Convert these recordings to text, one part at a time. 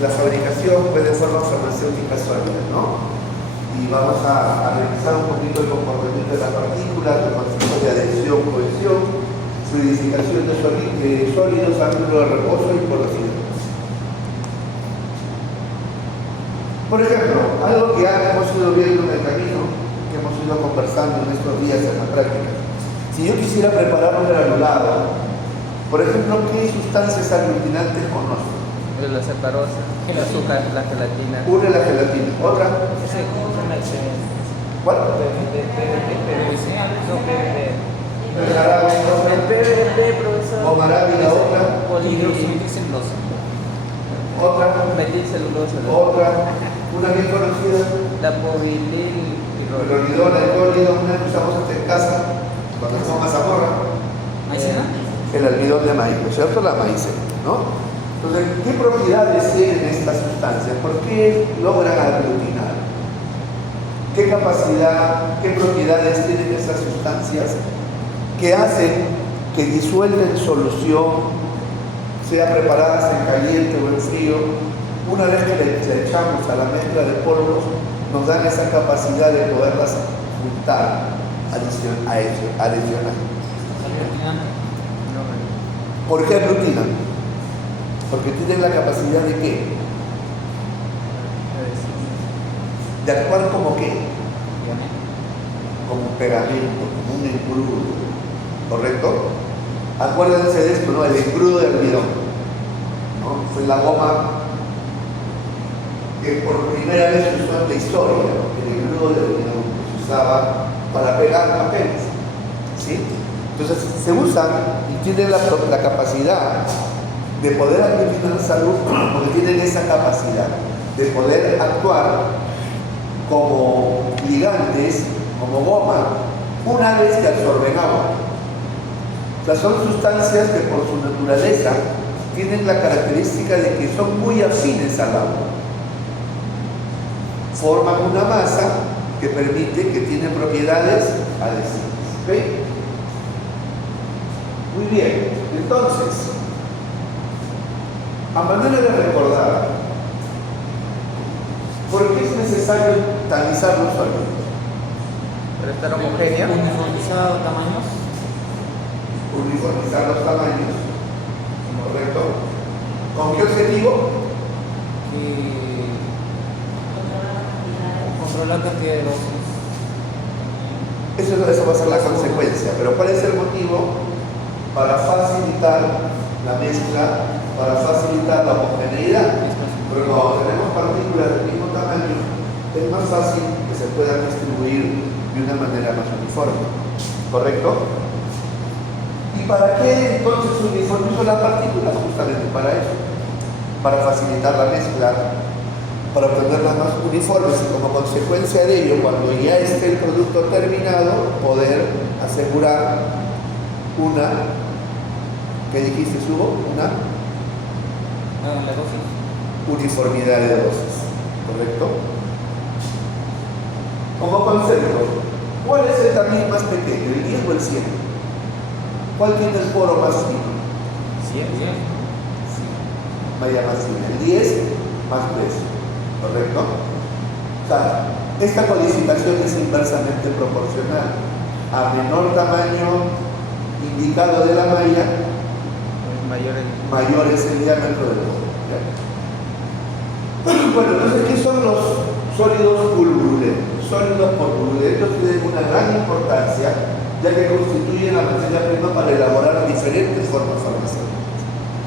la fabricación pues, de forma farmacéutica sólida, ¿no? Y vamos a revisar un poquito el comportamiento de la partícula, los conceptos de adhesión, cohesión, fluidificación de sólidos, ángulo de reposo y porosidad. Por ejemplo, algo que ya hemos ido viendo en el camino, que hemos ido conversando en estos días en la práctica. Si yo quisiera preparar un granulado, por ejemplo, ¿qué sustancias aglutinantes conozco? La sacarosa, el azúcar, la gelatina. Una es la gelatina, otra. ¿Cuál? PVC, no PVC. El jarabe, El PVC, profesor. o maravilla, otra. Polimetilcelulosa. Otra. Metilcelulosa. Otra. Una bien conocida. La povilil. El olidol, alcohólido, una que usamos hasta en casa, cuando hacemos mazamorra. ¿Maicena? El almidón de maíz, ¿no es cierto? La maicena, ¿no? Entonces, ¿qué propiedades tienen estas sustancias? ¿Por qué logran aglutinar? ¿Qué capacidad, qué propiedades tienen estas sustancias que hacen que disuelven solución, sea preparadas en caliente o en frío? Una vez que le echamos a la mezcla de polvos, nos dan esa capacidad de poderlas juntar, adicionar. ¿Por qué aglutinan? Porque tienen la capacidad de ¿qué? De actuar como ¿qué? Como un pegamento, como un engrudo, ¿correcto? Acuérdense de esto, ¿no? El engrudo de almidón, ¿no? Fue la goma que por primera vez se usó en la historia, el engrudo de almidón que se usaba para pegar papeles, ¿sí? Entonces se usan y tienen la capacidad de poder aglutinar salud, porque tienen esa capacidad de poder actuar como ligantes, como goma, una vez que absorben agua. O sea, son sustancias que por su naturaleza tienen la característica de que son muy afines al agua. Forman una masa que permite, que tiene propiedades adhesivas. ¿Ok? Muy bien, entonces, a manera de recordar, ¿por qué es necesario tamizar los sólidos? Para estar homogénea. Uniformizado tamaños. Uniformizar los tamaños, ¿correcto? ¿Con qué objetivo? Controlar cantidad de dosis. Eso va a ser la consecuencia, pero ¿cuál es el motivo? Para facilitar la mezcla, para facilitar la homogeneidad. Porque cuando tenemos partículas del mismo tamaño, es más fácil que se puedan distribuir de una manera más uniforme, ¿correcto? ¿Y para qué entonces uniformizo las partículas? Justamente para eso, para facilitar la mezcla, para obtenerlas más uniformes y como consecuencia de ello, cuando ya esté el producto terminado, poder asegurar una, ¿qué dijiste, Hugo? Una La dosis. uniformidad de dosis, ¿correcto? Como concepto, ¿cuál es el tamaño más pequeño, el 10 o el 100? ¿Cuál tiene el poro más fino? 100. Vaya más fino, el 10 más grueso, ¿correcto? O sea, esta codificación es inversamente proporcional. A menor tamaño indicado de la malla, mayor es el diámetro del poro. Bueno, entonces, ¿qué son los sólidos pulverulentos? Sólidos pulverulentos tienen una gran importancia, ya que constituyen la materia prima para elaborar diferentes formas farmacéuticas.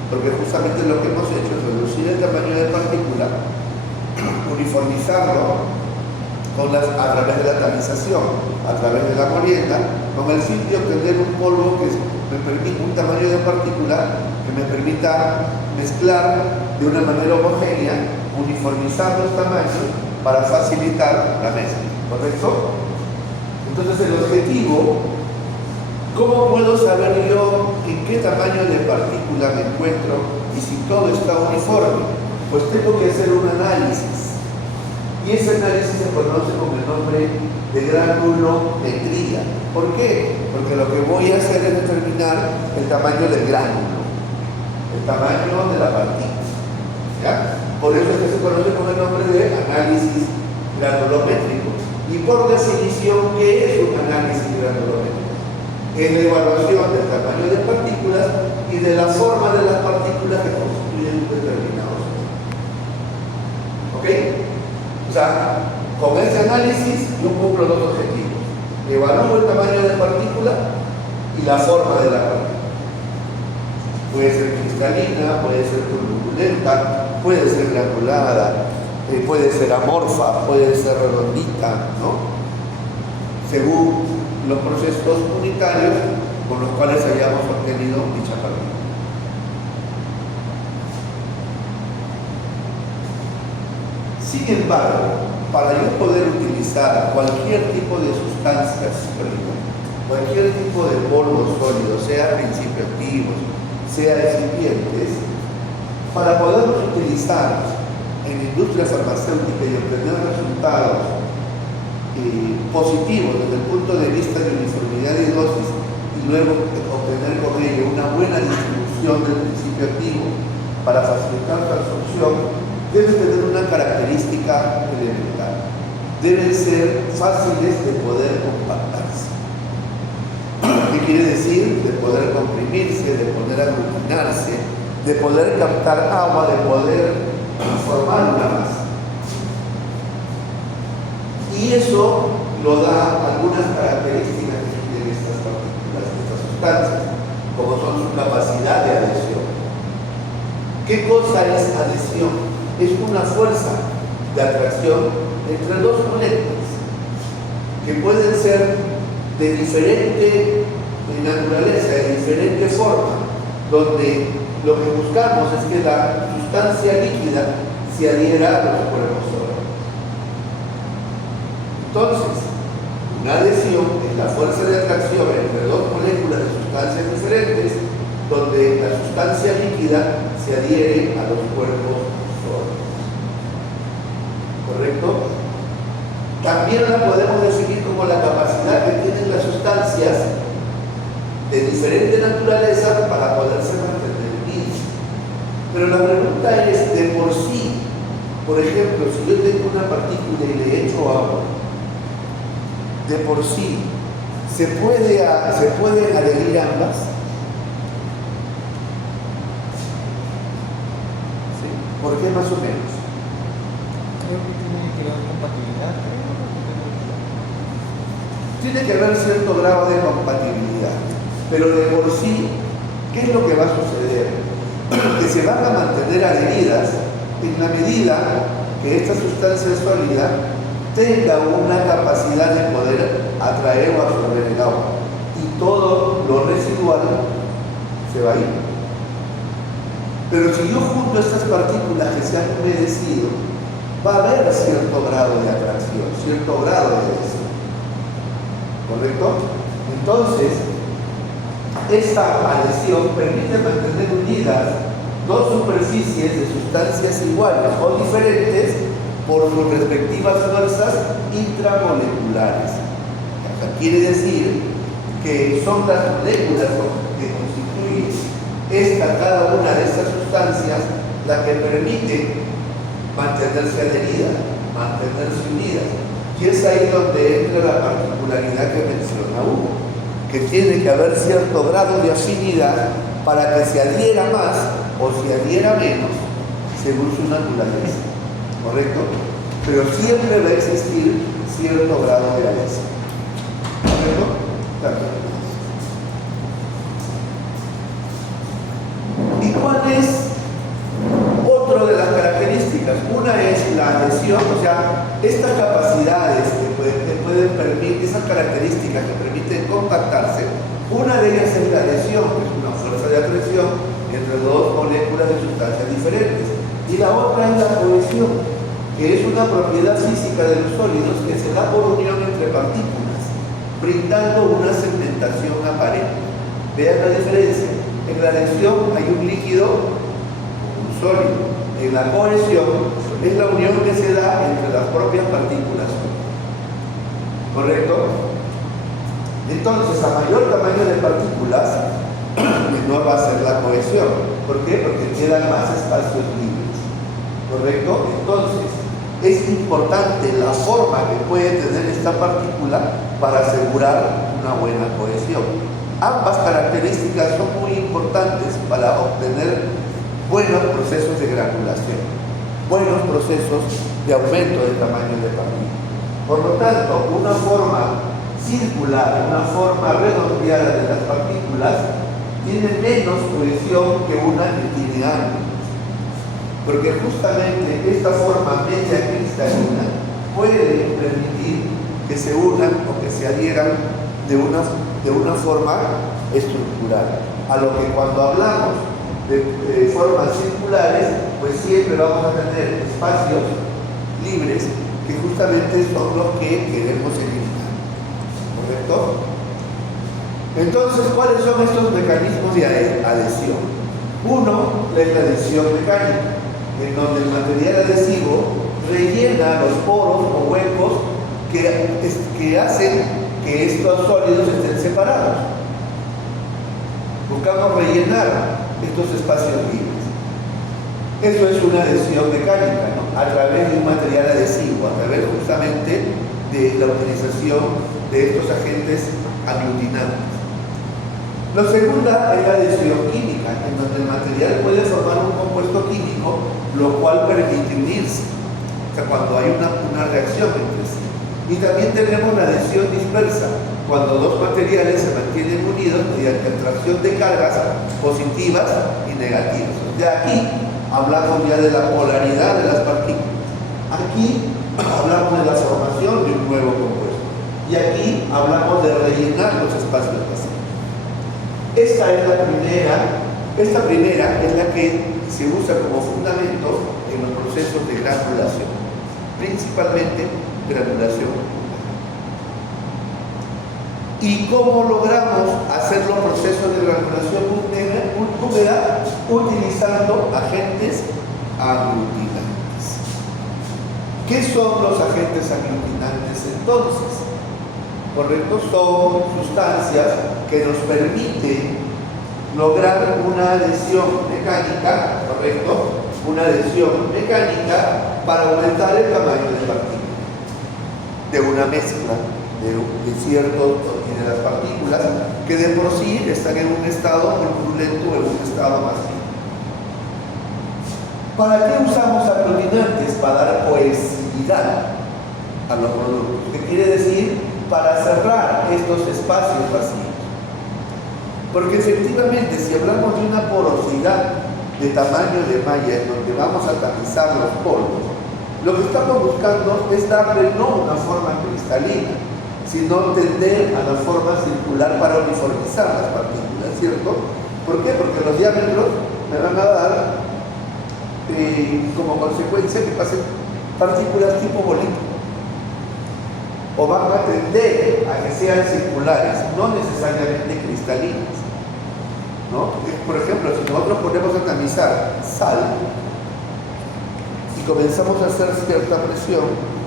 Porque justamente lo que hemos hecho es reducir el tamaño de partícula, uniformizarlo a través de la tamización, a través de la molienda, con el fin de obtener un polvo que me permite un tamaño de partícula que me permita mezclar de una manera homogénea, uniformizar los tamaños para facilitar la mezcla, ¿correcto? Entonces el objetivo, ¿cómo puedo saber yo en qué tamaño de partícula me encuentro y si todo está uniforme? Pues tengo que hacer un análisis. Y ese análisis se conoce con el nombre de granulometría. ¿Por qué? Porque lo que voy a hacer es determinar el tamaño del gránulo, el tamaño de la partícula. ¿Ya? Por eso es que se conoce con el nombre de análisis granulométrico. Y por definición, ¿qué es un análisis granulométrico? Es la evaluación del tamaño de partículas y de la forma de las partículas que constituyen un determinado sistema. ¿Ok? O sea, con este análisis yo cumplo dos objetivos. Evalúo el tamaño de partícula y la forma de la partícula. Puede ser cristalina, puede ser turbulenta, puede ser granulada, puede ser amorfa, puede ser redondita, ¿no? Según los procesos unitarios con los cuales hayamos obtenido dicha partícula. Sin embargo, para yo poder utilizar cualquier tipo de sustancias sólidas, cualquier tipo de polvo sólido, sea principio activos, sea excipientes, para poderlos utilizar en la industria farmacéutica y obtener resultados positivos desde el punto de vista de uniformidad de dosis y luego obtener con ello una buena distribución del principio activo para facilitar su absorción, deben tener una característica elemental. Deben ser fáciles de poder compactarse. ¿Qué quiere decir? De poder comprimirse, de poder aglutinarse, de poder captar agua, de poder formar una masa. Y eso lo da algunas características que tienen estas partículas, estas sustancias, como son su capacidad de adhesión. ¿Qué cosa es adhesión? Es una fuerza de atracción entre dos moléculas que pueden ser de diferente naturaleza, de diferente forma, donde lo que buscamos es que la sustancia líquida se adhiera a los cuerpos sólidos. Entonces, una adhesión es la fuerza de atracción entre dos moléculas de sustancias diferentes, donde la sustancia líquida se adhiere a los cuerpos sólidos. ¿Correcto? También la podemos definir como la capacidad que tienen las sustancias de diferente naturaleza para poderse mantener unidas. Pero la pregunta es, de por sí, por ejemplo, si yo tengo una partícula y le echo agua, de por sí, ¿se pueden adherir ambas? ¿Sí? ¿Por qué más o menos? Creo que tiene que ver compatibilidad, Tiene que haber cierto grado de compatibilidad, pero de por sí, ¿qué es lo que va a suceder? Que se van a mantener adheridas en la medida que esta sustancia sólida tenga una capacidad de poder atraer o absorber el agua, y todo lo residual se va a ir. Pero si yo junto estas partículas que se han humedecido, va a haber cierto grado de atracción, cierto grado de adhesión. ¿Correcto? Entonces, esta adhesión permite mantener unidas dos superficies de sustancias iguales o diferentes por sus respectivas fuerzas intramoleculares. O sea, quiere decir que son las moléculas que constituyen cada una de estas sustancias las que permiten mantenerse adheridas, mantenerse unidas. Y es ahí donde entra la particularidad que menciona Hugo, que tiene que haber cierto grado de afinidad para que se adhiera más o se adhiera menos según su naturaleza. ¿Correcto? Pero siempre va a existir cierto grado de adhesión. ¿Correcto? Claro. ¿Y cuál es otro de las características? Una es la adhesión, o sea, estas capacidades que pueden permitir, esas características que permiten compactarse, una de ellas es la adhesión, que es una fuerza de atracción entre dos moléculas de sustancias diferentes. Y la otra es la cohesión, que es una propiedad física de los sólidos que se da por unión entre partículas, brindando una segmentación aparente. Vean la diferencia. En la adhesión hay un líquido, un sólido. En la cohesión es la unión que se da entre las propias partículas. ¿Correcto? Entonces, a mayor tamaño de partículas, menor va a ser la cohesión. ¿Por qué? Porque quedan más espacios libres. ¿correcto? Entonces, es importante la forma que puede tener esta partícula para asegurar una buena cohesión. Ambas características son muy importantes para obtener buenos procesos de granulación, buenos procesos de aumento del tamaño de partícula. Por lo tanto, una forma circular, una forma redondeada de las partículas tiene menos cohesión que una que tiene ángulos, porque justamente esta forma media cristalina puede permitir que se unan o que se adhieran de una forma estructural, a lo que cuando hablamos de formas circulares, pues siempre vamos a tener espacios libres que justamente son los que queremos eliminar, ¿correcto? Entonces, ¿cuáles son estos mecanismos de adhesión? Uno es la adhesión mecánica, en donde el material adhesivo rellena los poros o huecos que hacen que estos sólidos estén separados. Buscamos rellenar estos espacios libres. Eso es una adhesión mecánica, ¿no? A través de un material adhesivo, a través justamente de la utilización de estos agentes aglutinantes. La segunda es la adhesión química, en donde el material puede formar un compuesto químico, lo cual permite unirse, o sea, cuando hay una reacción entre sí. Y también tenemos la adhesión dispersa, cuando dos materiales se mantienen unidos mediante atracción de cargas positivas y negativas. De aquí hablamos ya de la polaridad de las partículas. Aquí hablamos de la formación de un nuevo compuesto. Y aquí hablamos de rellenar los espacios vacíos. Esta primera es la que se usa como fundamento en los procesos de granulación, principalmente granulación. ¿Y cómo logramos hacer los procesos de granulación húmeda? Utilizando agentes aglutinantes. ¿Qué son los agentes aglutinantes entonces? ¿Correcto? Son sustancias que nos permiten lograr una adhesión mecánica, ¿correcto? Una adhesión mecánica para aumentar el tamaño de partículas, de una mezcla de ciertos de las partículas que de por sí están en un estado turbulento o en un estado más fino. ¿Para qué usamos aglutinantes? Para dar cohesividad a los productos. ¿Qué quiere decir? Para cerrar estos espacios vacíos. Porque efectivamente, si hablamos de una porosidad de tamaño de malla en donde vamos a tamizar los polvos, lo que estamos buscando es darle no una forma cristalina, sino tender a la forma circular para uniformizar las partículas, ¿cierto? ¿Por qué? Porque los diámetros me van a dar como consecuencia que pasen partículas tipo bolita, o van a tender a que sean circulares, no necesariamente cristalinas, ¿no? Por ejemplo, si nosotros ponemos a tamizar sal y comenzamos a hacer cierta presión,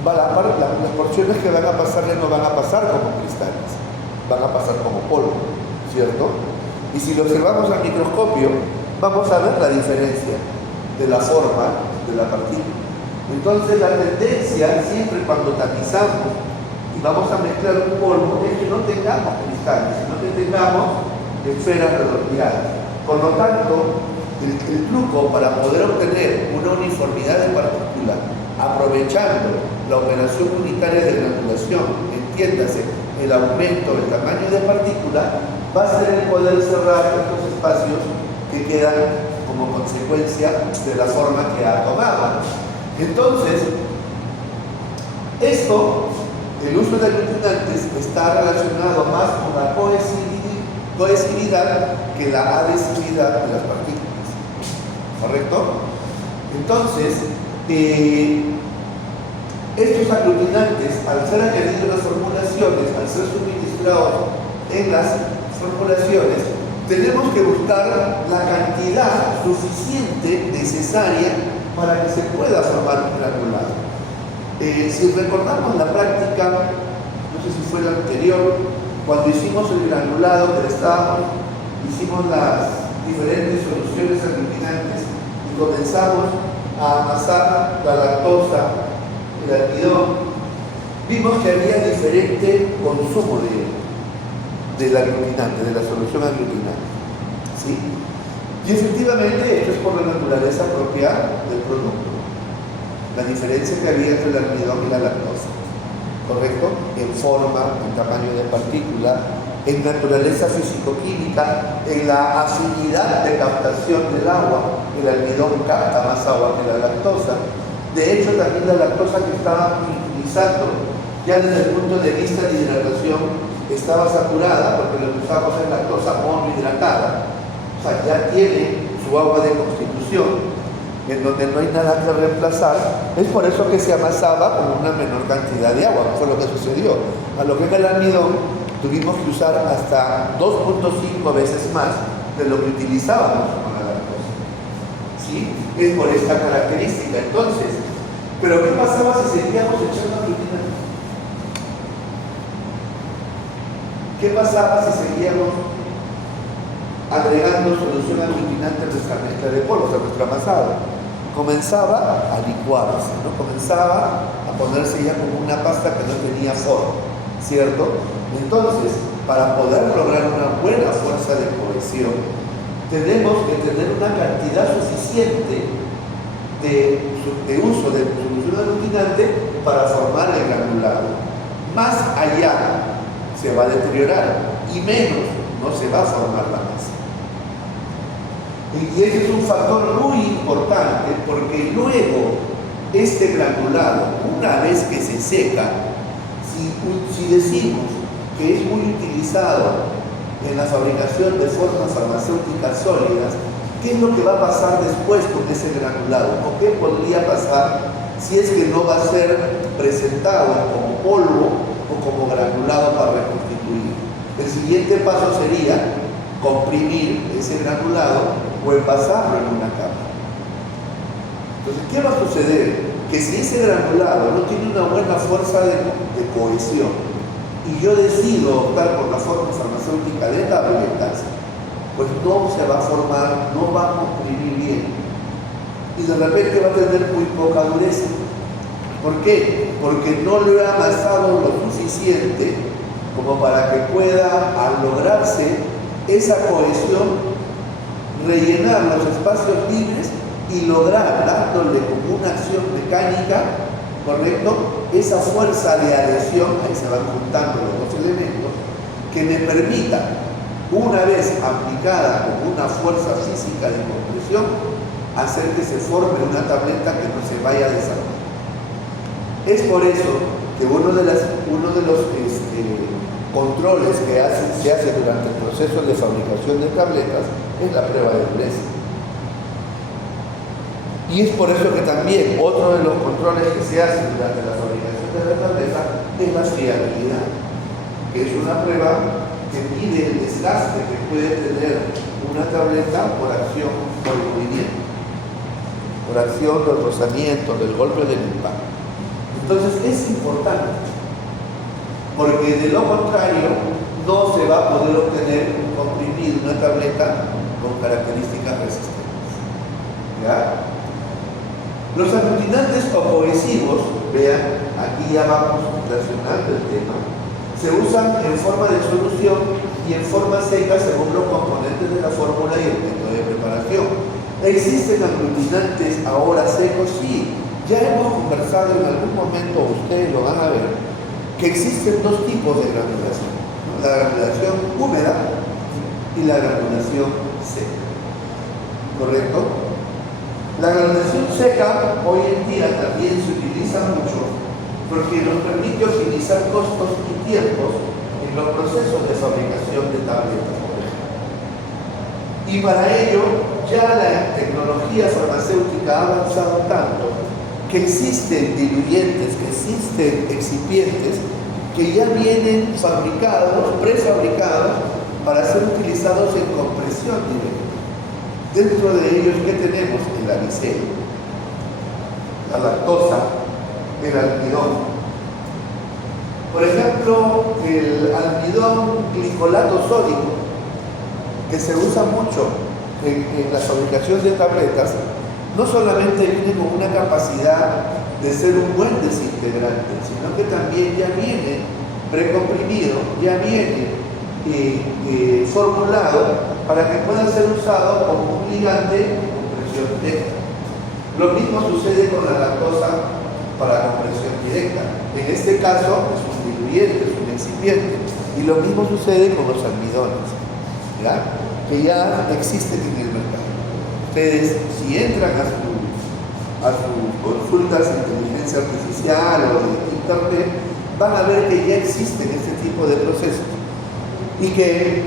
las porciones que van a pasar ya no van a pasar como cristales, van a pasar como polvo, ¿cierto? Y si lo observamos al microscopio, vamos a ver la diferencia de la forma de la partícula. Entonces la tendencia siempre cuando tamizamos y vamos a mezclar un polvo es que no tengamos cristales, sino que tengamos esferas redondeadas. Por lo tanto, el truco para poder obtener una uniformidad de partícula aprovechando la operación unitaria de granulación, entiéndase, el aumento del tamaño de partícula, va a ser el poder cerrar estos espacios que quedan como consecuencia de la forma que ha tomado. Entonces, el uso de aglutinantes está relacionado más con la cohesividad que la adhesividad de las partículas, ¿correcto? Entonces, estos aglutinantes, al ser añadidos en las formulaciones, al ser suministrados en las formulaciones, tenemos que buscar la cantidad suficiente necesaria para que se pueda formar un granulado. Si recordamos la práctica, no sé si fue la anterior, cuando hicimos el granulado que hicimos las diferentes soluciones aglutinantes y comenzamos vimos que había diferente consumo del aglutinante, de la solución aglutinante. ¿Sí? Y efectivamente esto es por la naturaleza propia del producto. La diferencia que había entre el almidón y la lactosa. ¿Correcto? En forma, en tamaño de partícula, en naturaleza físico-química, en la afinidad de captación del agua. El almidón capta más agua que la lactosa. De hecho, también la lactosa que estábamos utilizando, ya desde el punto de vista de hidratación, estaba saturada, porque lo que usamos es lactosa monohidratada. O sea, ya tiene su agua de constitución, en donde no hay nada que reemplazar. Es por eso que se amasaba con una menor cantidad de agua, fue lo que sucedió. A lo que en el almidón tuvimos que usar hasta 2.5 veces más de lo que utilizábamos con la lactosa. ¿Sí? Es por esta característica. Entonces, ¿pero qué pasaba si seguíamos echando aglutinante? ¿Qué pasaba si seguíamos agregando solución aglutinante a nuestra mezcla de polvos, a nuestro amasado? Comenzaba a licuarse, ¿no? Comenzaba a ponerse ya como una pasta que no tenía forma, ¿cierto? Entonces, para poder lograr una buena fuerza de cohesión, tenemos que tener una cantidad suficiente de uso de solución aglutinante para formar el granulado. Más allá se va a deteriorar y menos no se va a formar la masa. Y ese es un factor muy importante, porque luego este granulado, una vez que se seca, si decimos que es muy utilizado en la fabricación de formas farmacéuticas sólidas, ¿qué es lo que va a pasar después con ese granulado? ¿O qué podría pasar si es que no va a ser presentado como polvo o como granulado para reconstituir? El siguiente paso sería comprimir ese granulado o envasarlo en una capa. Entonces, ¿qué va a suceder? Que si ese granulado no tiene una buena fuerza de cohesión y yo decido optar por la forma farmacéutica de tabletas, pues no se va a formar, no va a comprimir bien y de repente va a tener muy poca dureza. ¿Por qué? Porque no lo he amasado lo suficiente como para que pueda, al lograrse esa cohesión, rellenar los espacios libres y lograr, dándole como una acción mecánica, ¿correcto?, esa fuerza de adhesión, ahí se van juntando los dos elementos, que me permita, una vez aplicada con una fuerza física de compresión, hacer que se forme una tableta que no se vaya a desarmar. Es por eso que uno de los controles que se hace durante el proceso de fabricación de tabletas es la prueba de dureza. Y es por eso que también otro de los controles que se hace durante la fabricación de la tableta es la friabilidad, que es una prueba que mide el desgaste que puede tener una tableta por acción, por el movimiento, por acción del rozamiento, del golpe del impacto. Entonces es importante, porque de lo contrario no se va a poder obtener un comprimido, una tableta con características resistentes. ¿Ya? Los aglutinantes o cohesivos, vean, aquí ya vamos relacionando el tema, se usan en forma de solución y en forma seca según los componentes de la fórmula y el método de preparación. ¿Existen aglutinantes ahora secos? Sí. Ya hemos conversado en algún momento, ustedes lo van a ver, que existen dos tipos de granulación, ¿no? La granulación húmeda y la granulación seca. ¿Correcto? La granulación seca hoy en día también se utiliza mucho porque nos permite optimizar costos y tiempos en los procesos de fabricación de tabletas, por ejemplo. Y para ello ya la tecnología farmacéutica ha avanzado tanto que existen diluyentes, que existen excipientes que ya vienen fabricados, prefabricados, para ser utilizados en compresión directa. Dentro de ellos, ¿qué tenemos? El alicel, la lactosa, el almidón. Por ejemplo, el almidón glicolato sódico, que se usa mucho en la fabricación de tabletas, no solamente viene con una capacidad de ser un buen desintegrante, sino que también ya viene precomprimido, ya viene formulado para que pueda ser usado como un ligante de compresión directa. Lo mismo sucede con la lactosa para compresión directa. En este caso es un diluyente, es un excipiente. Y lo mismo sucede con los almidones, ¿ya? Que ya existen en el mercado. Ustedes, si entran a sus consultas de inteligencia artificial o de internet, van a ver que ya existen este tipo de procesos y que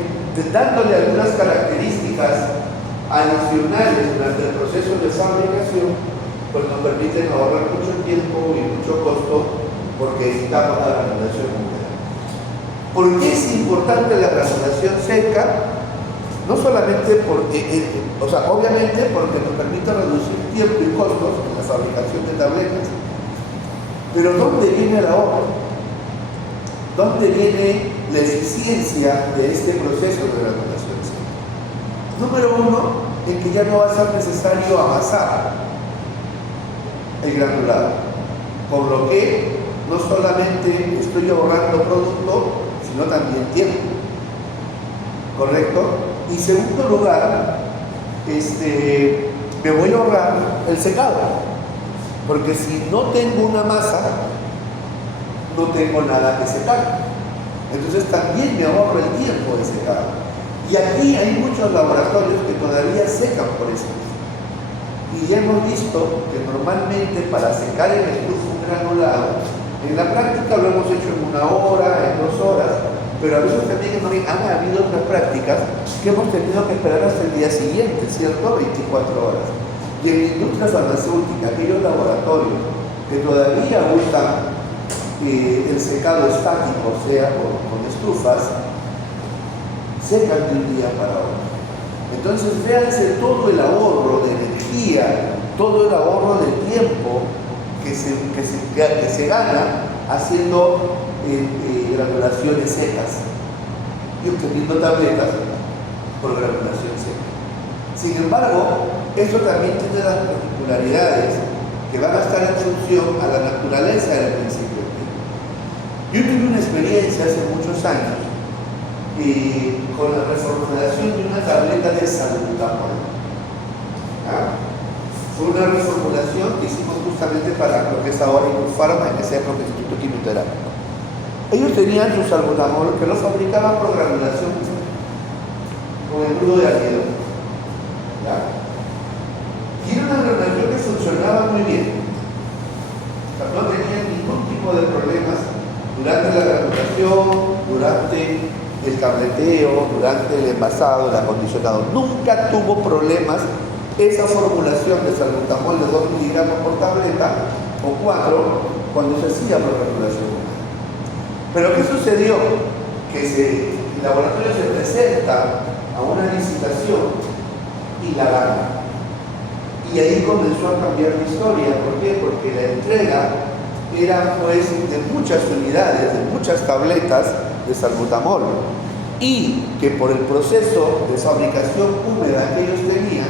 dándole algunas características adicionales durante el proceso de fabricación, pues nos permiten ahorrar mucho tiempo y mucho costo porque evitamos la granulación húmeda. ¿Por qué es importante la granulación seca? No solamente porque, obviamente porque nos permite reducir tiempo y costos en la fabricación de tabletas, pero ¿dónde viene el ahorro? ¿Dónde viene la eficiencia de este proceso de granulación seca? Número uno, en que ya no va a ser necesario amasar el granulado, por lo que no solamente estoy ahorrando producto, sino también tiempo, ¿correcto? Y segundo lugar, me voy a ahorrar el secado, porque si no tengo una masa, no tengo nada que secar. Entonces también me ahorro el tiempo de secado. Y aquí hay muchos laboratorios que todavía secan por eso. Y ya hemos visto que normalmente para secar en estufa un granulado, en la práctica lo hemos hecho en 1 hora, en 2 horas, pero a veces también han habido otras prácticas que hemos tenido que esperar hasta el día siguiente, ¿cierto? 24 horas. Y en la industria farmacéutica, aquellos laboratorios que todavía usan el secado estático, o sea, con estufas, secan de un día para otro. Entonces, véanse todo el ahorro de energía, todo el ahorro de tiempo que se gana haciendo granulaciones secas y obteniendo tabletas por granulación seca. Sin embargo, esto también tiene las particularidades que van a estar en función a la naturaleza del principio. Yo tuve una experiencia hace muchos años con la reformulación de una tableta de salbutamol. Fue una reformulación que hicimos justamente para lo que es ahora Infarma, en ese época Instituto Quimioterápico. Ellos tenían su salbutamol que lo fabricaban por granulación con el nudo de almidón. Y era una granulación que funcionaba muy bien. O sea, no tenía ningún tipo de problemas durante la granulación, durante el tableteo, durante el envasado, el acondicionado. Nunca tuvo problemas esa formulación de salbutamol de 2 miligramos por tableta o 4 cuando se hacía por granulación. Pero ¿qué sucedió? Que el laboratorio se presenta a una licitación y la gana. Y ahí comenzó a cambiar la historia. ¿Por qué? Porque la entrega era pues de muchas unidades, de muchas tabletas de salbutamol, y que por el proceso de fabricación húmeda que ellos tenían,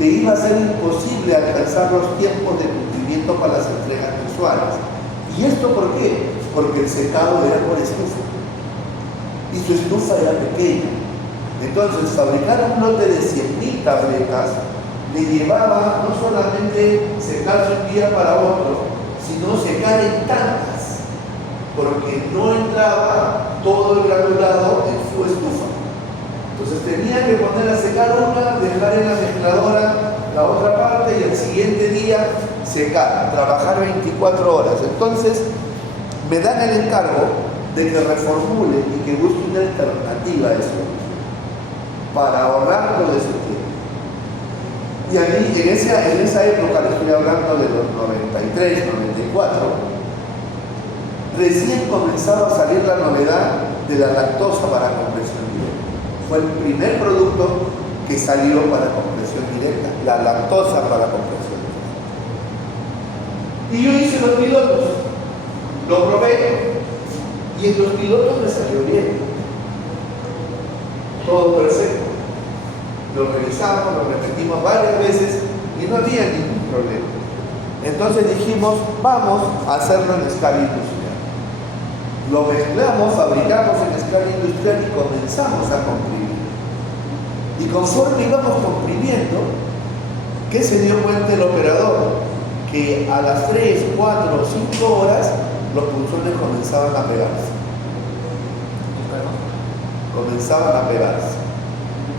le iba a ser imposible alcanzar los tiempos de cumplimiento para las entregas mensuales. ¿Y esto por qué? Porque el secado era por estufa y su estufa era pequeña. Entonces fabricar un lote de 100.000 tabletas le llevaba no solamente secarse un día para otro, sino secar en tantas, porque no entraba todo el granulado en su estufa. Entonces tenía que poner a secar una, dejar en la mezcladora la otra parte y el siguiente día secar, trabajar 24 horas. Entonces me dan el encargo de que reformule y que busque una alternativa a eso para ahorrar todo ese tiempo. Y a mí, en esa época, le estoy hablando de los 93, 94, recién comenzaba a salir la novedad de la lactosa para compresión directa. Fue el primer producto que salió para compresión directa, la lactosa para compresión directa. Y yo hice los pilotos, lo probé, y en los pilotos me salió bien. Todo perfecto. Lo revisamos, lo repetimos varias veces y no había ningún problema. Entonces dijimos, vamos a hacerlo en escala industrial. Lo mezclamos, fabricamos en escala industrial y comenzamos a comprimir. Y conforme íbamos comprimiendo, ¿qué se dio cuenta el operador? Que a las 3, 4 o 5 horas los punzones comenzaban a pegarse. Comenzaban a pegarse.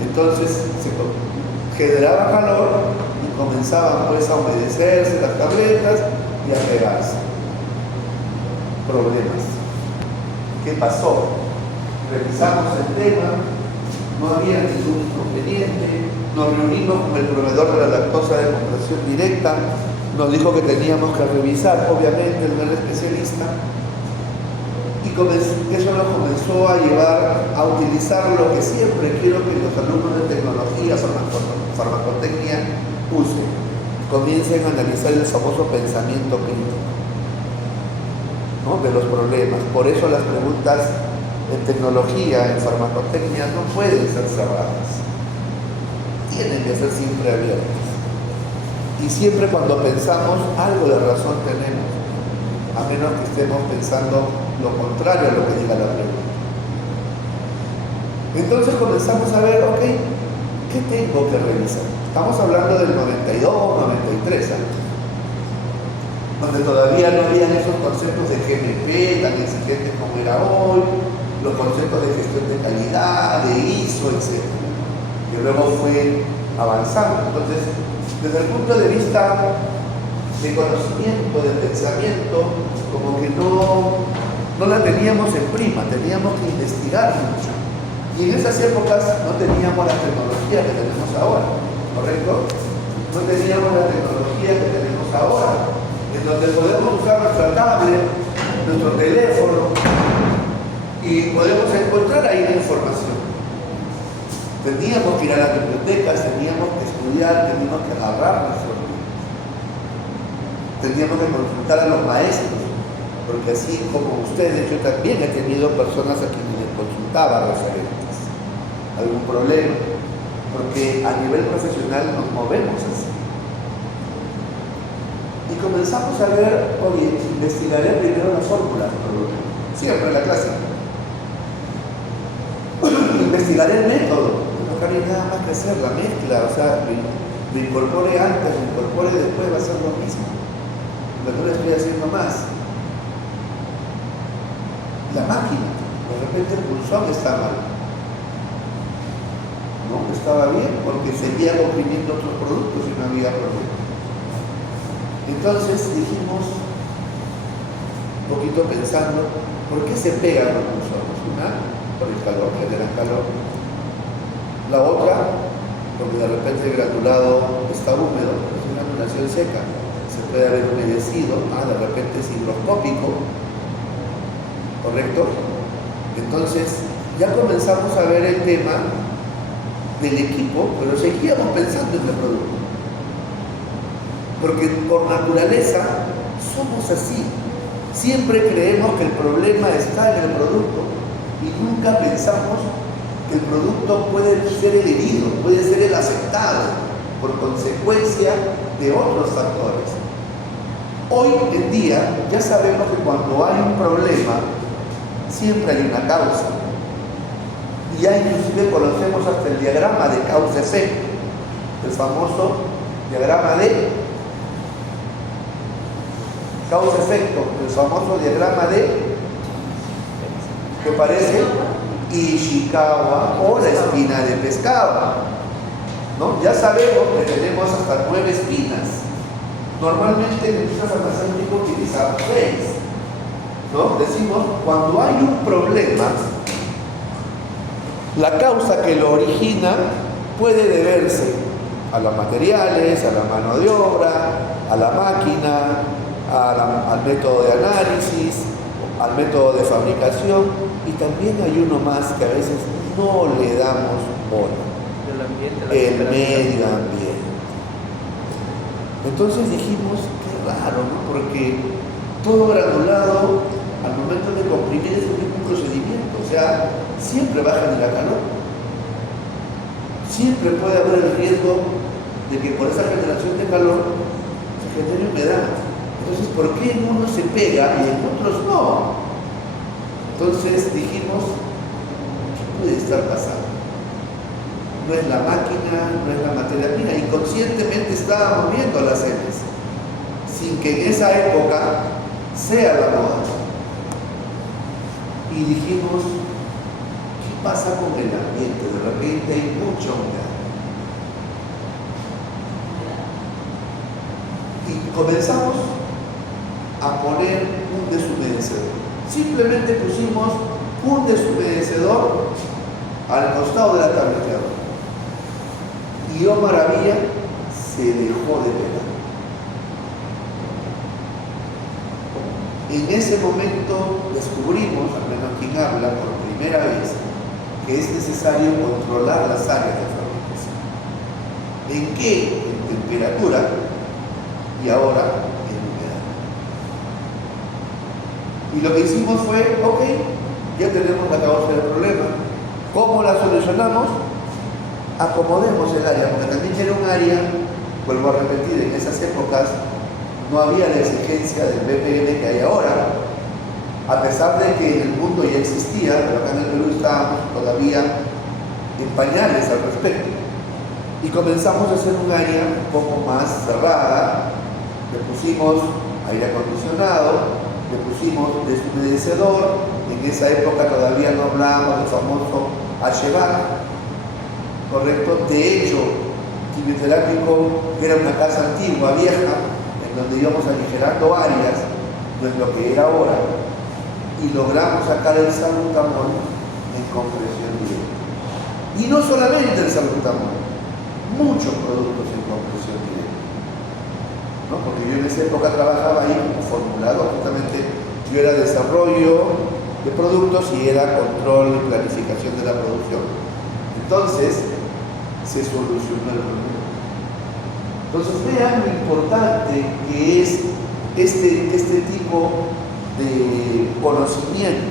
Entonces se generaba calor y comenzaban pues a humedecerse las tabletas y a pegarse. Problemas. ¿Qué pasó? Revisamos el tema, no había ningún inconveniente, nos reunimos con el proveedor de la lactosa de compresión directa, nos dijo que teníamos que revisar, obviamente él no era especialista, y eso nos comenzó a llevar a utilizar lo que siempre quiero que los alumnos de tecnología, farmacotecnia, usen. Comiencen a analizar el famoso pensamiento crítico, ¿no?, de los problemas. Por eso las preguntas en tecnología, en farmacotecnia, no pueden ser cerradas. Tienen que ser siempre abiertas. Y siempre cuando pensamos, algo de razón tenemos, a menos que estemos pensando lo contrario a lo que diga la pregunta. Entonces comenzamos a ver, ok, ¿qué tengo que revisar? Estamos hablando del 92, 93 años, donde todavía no habían esos conceptos de GMP tan exigentes como era hoy, los conceptos de gestión de calidad, de ISO, etc. Que luego fue avanzando. Entonces, desde el punto de vista de conocimiento, de pensamiento, como que no la teníamos en prima, teníamos que investigar mucho. Y en esas épocas no teníamos la tecnología que tenemos ahora, ¿correcto? No teníamos la tecnología que tenemos ahora, en donde podemos usar nuestra tablet, nuestro teléfono, y podemos encontrar ahí la información. Teníamos que ir a las bibliotecas, teníamos que estudiar, teníamos que agarrar nuestros libros. Teníamos que consultar a los maestros, porque así como ustedes, yo también he tenido personas a quienes les consultaba referentes, algún problema, porque a nivel profesional nos movemos así. Y comenzamos a ver, oye, investigaré primero las fórmulas, siempre la clásica. Investigaré el método, no hay nada más que hacer, la mezcla, o sea, lo incorpore antes, lo incorpore después, va a ser lo mismo. Pero no le estoy haciendo más. La máquina, de repente el pulsón está mal. No estaba bien porque seguía comprimiendo otros productos y no había problema. Entonces dijimos, un poquito pensando, ¿por qué se pegan los pulsones? Una, por el calor, generan calor. La otra, porque de repente el granulado está húmedo, es una granulación seca, se puede haber humedecido, de repente es higroscópico, ¿correcto? Entonces, ya comenzamos a ver el tema del equipo, pero seguíamos pensando en el producto. Porque por naturaleza somos así. Siempre creemos que el problema está en el producto y nunca pensamos que el producto puede ser el herido, puede ser el afectado por consecuencia de otros factores. Hoy en día ya sabemos que cuando hay un problema siempre hay una causa. Y ya inclusive conocemos hasta el diagrama de causa-efecto, el famoso diagrama de causa-efecto, el famoso diagrama de que parece Ishikawa o la espina de pescado, ¿no? Ya sabemos que tenemos hasta 9 espinas. Normalmente en el industria farmacéutica utilizamos 6, ¿no? Decimos, cuando hay un problema, la causa que lo origina puede deberse a los materiales, a la mano de obra, a la máquina, al método de análisis, al método de fabricación, y también hay uno más que a veces no le damos bola: el medio ambiente. Entonces dijimos, qué raro, ¿no? Porque todo granulado, al momento de comprimir, es el mismo procedimiento, o sea, siempre va a generar calor. Siempre puede haber el riesgo de que por esa generación de calor se genere humedad. Entonces, ¿por qué en unos se pega y en otros no? Entonces dijimos, ¿qué puede estar pasando? No es la máquina, no es la materia prima. Inconscientemente estábamos viendo las series, sin que en esa época sea la moda. Y dijimos, ¿qué pasa con el ambiente? De repente hay mucha humedad. Y comenzamos a poner un deshumedecedor. Simplemente pusimos un deshumedecedor al costado de la tableteadora. Y oh maravilla, se dejó de pegar. En ese momento descubrimos, al menos quien habla por primera vez, que es necesario controlar las áreas de fabricación. ¿En qué? En temperatura y ahora en humedad. Y lo que hicimos fue, ok, ya tenemos la causa del problema. ¿Cómo la solucionamos? Acomodemos el área, porque también era un área, vuelvo a repetir, en esas épocas no había la exigencia del BPM que hay ahora, a pesar de que en el mundo ya existía, pero acá en el Perú estábamos todavía en pañales al respecto. Y comenzamos a hacer un área un poco más cerrada, le pusimos aire acondicionado, le pusimos deshumedecedor, en esa época todavía no hablábamos del famoso HVAC, ¿correcto? De hecho, quimioterápico era una casa antigua, vieja, en donde íbamos aligerando áreas, no es lo que era ahora, y logramos sacar el salbutamol en compresión directa. Y no solamente el salbutamol, muchos productos en compresión directa, ¿no? Porque yo en esa época trabajaba ahí como formulador, justamente yo era desarrollo de productos y era control y planificación de la producción. Entonces, se solucionó el problema. Entonces vean lo importante que es este tipo de conocimiento.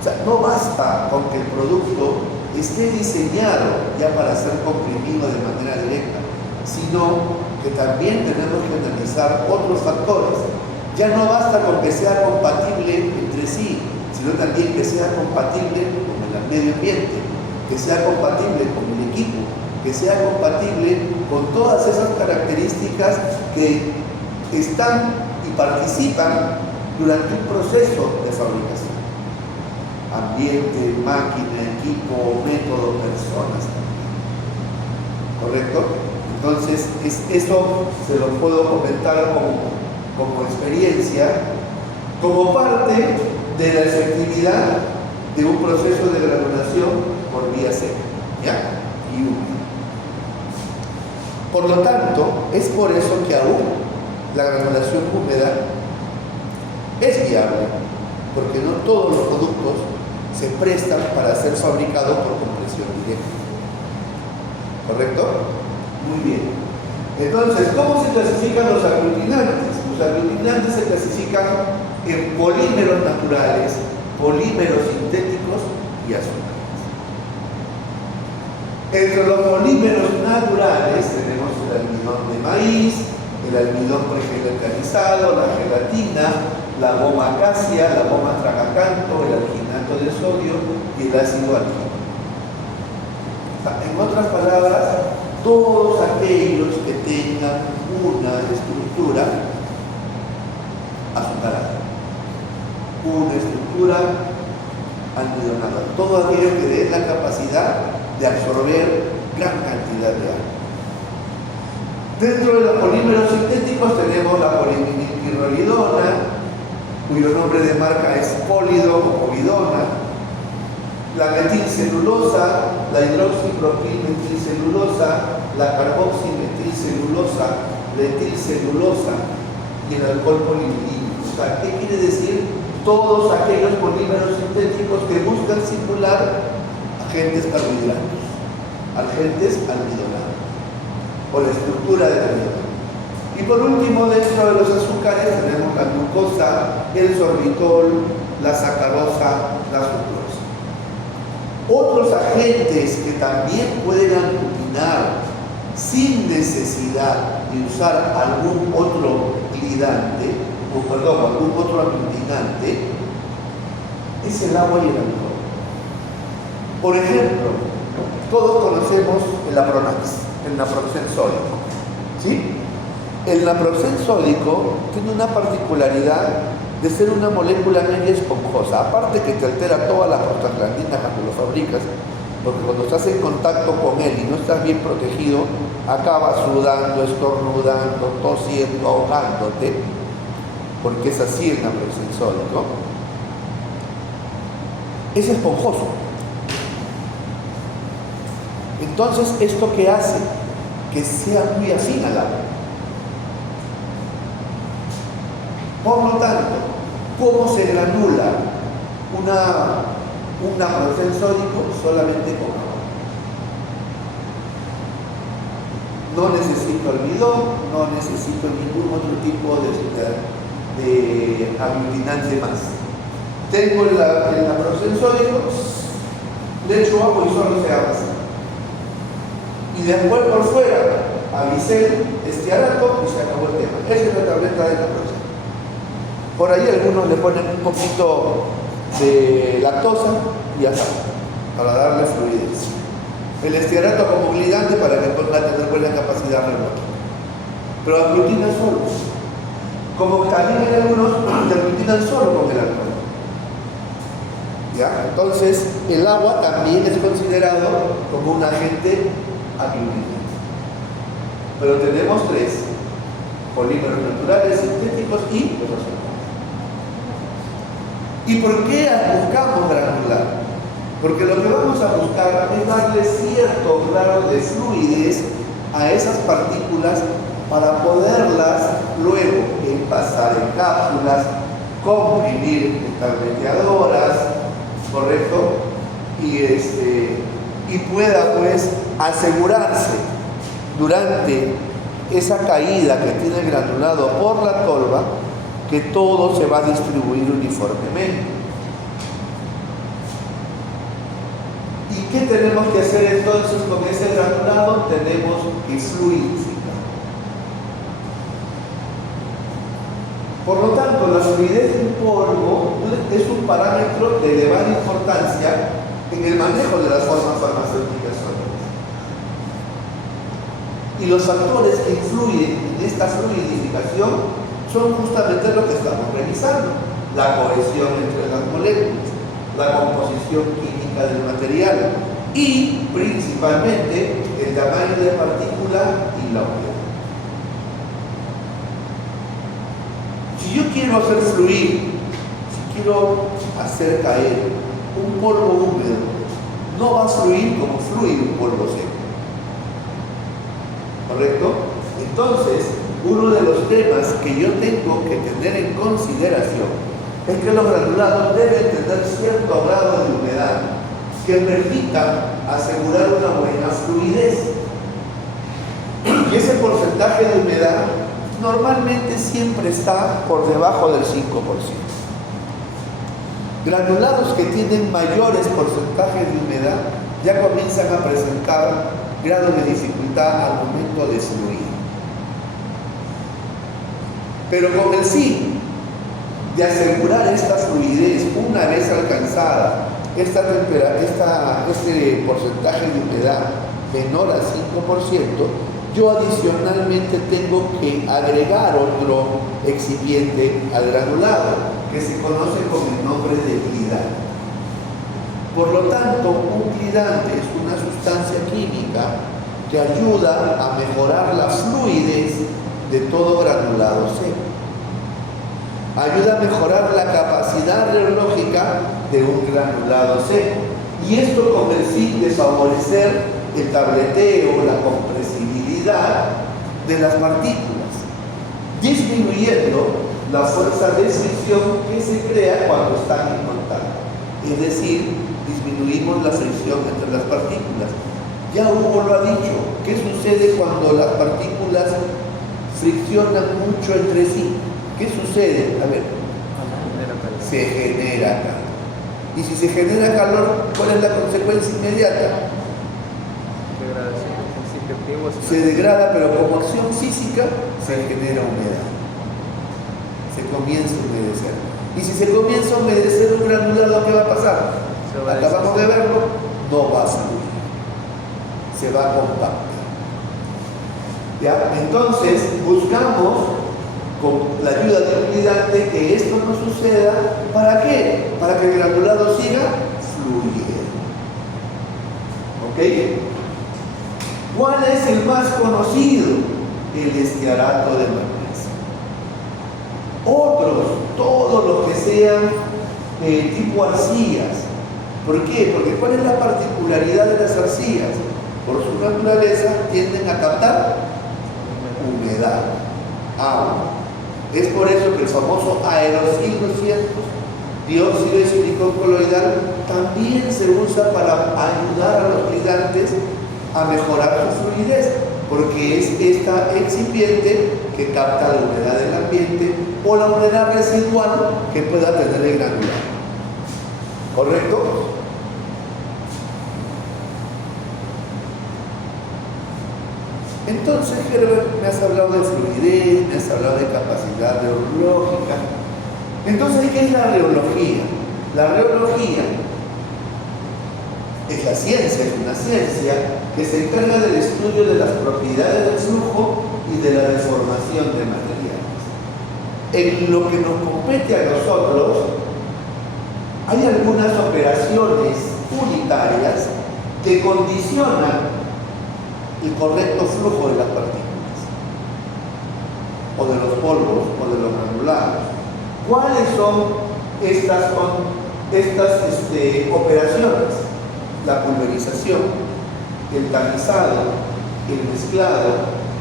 O sea, no basta con que el producto esté diseñado ya para ser comprimido de manera directa, sino que también tenemos que analizar otros factores. Ya no basta con que sea compatible entre sí, sino también que sea compatible con el medio ambiente, que sea compatible con el equipo, que sea compatible con todas esas características que están y participan durante un proceso de fabricación. Ambiente, máquina, equipo, método, personas también. ¿Correcto? Entonces, eso se lo puedo comentar como experiencia, como parte de la efectividad de un proceso de granulación por vía seca, ¿ya? Y húmeda. Por lo tanto, es por eso que aún la granulación húmeda es viable, porque no todos los productos se prestan para ser fabricados por compresión directa. ¿Correcto? Muy bien. Entonces, ¿cómo se clasifican los aglutinantes? Los aglutinantes se clasifican en polímeros naturales, polímeros sintéticos y azúcares. Entre los polímeros naturales tenemos el almidón de maíz, el almidón pregelatalizado, la gelatina, la goma acacia, la goma tragacanto, el alginato de sodio y el ácido alquínico. O sea, en otras palabras, todos aquellos que tengan una estructura azucarada, una estructura almidonada, todo aquello que dé la capacidad de absorber gran cantidad de agua. Dentro de los polímeros sintéticos tenemos la polivinilpirrolidona, cuyo nombre de marca es Polido o Povidona, la metilcelulosa, la hidroxipropilmetilcelulosa, la carboximetilcelulosa, la etilcelulosa y el alcohol polivinilo. O sea, ¿qué quiere decir? Todos aquellos polímeros sintéticos que buscan simular agentes carbohidratos, agentes almidonados, o la estructura del almidón. Y por último, dentro de los azúcares tenemos la glucosa, el sorbitol, la sacarosa, la sucrosa. Otros agentes que también pueden aglutinar sin necesidad y usar algún otro glidante, algún otro aglutinante, es el agua y el alcohol. Por ejemplo, todos conocemos el naproxen, el naproxen sódico, ¿sí? El naproxen sódico tiene una particularidad de ser una molécula media esponjosa, aparte que te altera todas las prostaglandinas cuando lo fabricas, porque cuando estás en contacto con él y no estás bien protegido, acabas sudando, estornudando, tosiendo, ahogándote, porque es así el naproxen sódico. Es esponjoso. Entonces, ¿esto qué hace? Que sea muy afín al agua. Por lo tanto, ¿cómo se granula un naproxen sódico? Solamente con agua. No necesito almidón, no necesito ningún otro tipo de aglutinante más. Tengo el naproxen sódico, le echo agua y solo se avanza. Y después por fuera, avicel, estearato y se acabó el tema. Esa es la tableta de naproxen. Por ahí algunos le ponen un poquito de lactosa y ya está, para darle fluidez. El estearato como glidante para que pueda tener buena capacidad remotórica. Pero aglutina solo. Como también hay algunos que aglutinan solo con el alcohol. ¿Ya? Entonces, el agua también es considerado como un agente aglutinante. Pero tenemos tres: polímeros naturales, sintéticos y los azúcares. ¿Y por qué buscamos granular? Porque lo que vamos a buscar es darle cierto grado de fluidez a esas partículas para poderlas luego envasar en cápsulas, comprimir en tableteadoras, ¿correcto? Y pueda pues asegurarse durante esa caída que tiene el granulado por la tolva que todo se va a distribuir uniformemente. ¿Y qué tenemos que hacer entonces con ese granulado? Tenemos que fluidificar. Por lo tanto, la fluidez de un polvo es un parámetro de elevada importancia en el manejo de las formas farmacéuticas sólidas. Y los factores que influyen en esta fluidificación son justamente lo que estamos revisando: la cohesión entre las moléculas, la composición química del material y principalmente el tamaño de partícula y la humedad. Si yo quiero hacer fluir, si quiero hacer caer un polvo húmedo, no va a fluir como fluye un polvo seco, ¿correcto? Entonces, uno de los temas que yo tengo que tener en consideración es que los granulados deben tener cierto grado de humedad que permita asegurar una buena fluidez. Y ese porcentaje de humedad normalmente siempre está por debajo del 5%. Granulados que tienen mayores porcentajes de humedad ya comienzan a presentar grados de dificultad al momento de fluir. Pero con el fin de asegurar esta fluidez, una vez alcanzada este porcentaje de humedad menor al 5%, yo adicionalmente tengo que agregar otro excipiente al granulado, que se conoce con el nombre de glidante. Por lo tanto, un glidante es una sustancia química que ayuda a mejorar la fluidez de todo granulado seco. Ayuda a mejorar la capacidad reológica de un granulado seco. Y esto con el fin de favorecer el tableteo, la compresibilidad de las partículas, disminuyendo la fuerza de fricción que se crea cuando están en contacto. Es decir, disminuimos la fricción entre las partículas. Ya Hugo lo ha dicho. ¿Qué sucede cuando las partículas friccionan mucho entre sí? ¿Qué sucede? A ver, se genera calor. Y si se genera calor, ¿cuál es la consecuencia inmediata? Degradación del principio activo se degrada, pero como acción física se genera humedad. Se comienza a humedecer. Y si se comienza a humedecer un granulado, ¿qué va a pasar? Acabamos de verlo, no va a fluir. Se va a compactar. ¿Ya? Entonces, buscamos con la ayuda del cuidante que esto no suceda. ¿Para qué? Para que el granulado siga fluyendo. ¿Ok? ¿Cuál es el más conocido? El estearato de magnesio. Otros, todos los que sean tipo arcillas. ¿Por qué? Porque ¿cuál es la particularidad de las arcillas? Por su naturaleza tienden a captar humedad, agua. Es por eso que el famoso aerosil 200, dióxido de silicón coloidal, también se usa para ayudar a los clidantes a mejorar su fluidez, porque es esta excipiente que capta la humedad del ambiente o la humedad residual que pueda tener el granular. ¿Correcto? Entonces, Herbert, me has hablado de fluidez, me has hablado de capacidad reológica. Entonces, ¿qué es la reología? La reología es la ciencia, es una ciencia que se encarga del estudio de las propiedades del flujo y de la deformación de materiales. En lo que nos compete a nosotros, hay algunas operaciones unitarias que condicionan el correcto flujo de las partículas, o de los polvos, o de los granulados. ¿Cuáles son estas operaciones? La pulverización, el tamizado, el mezclado,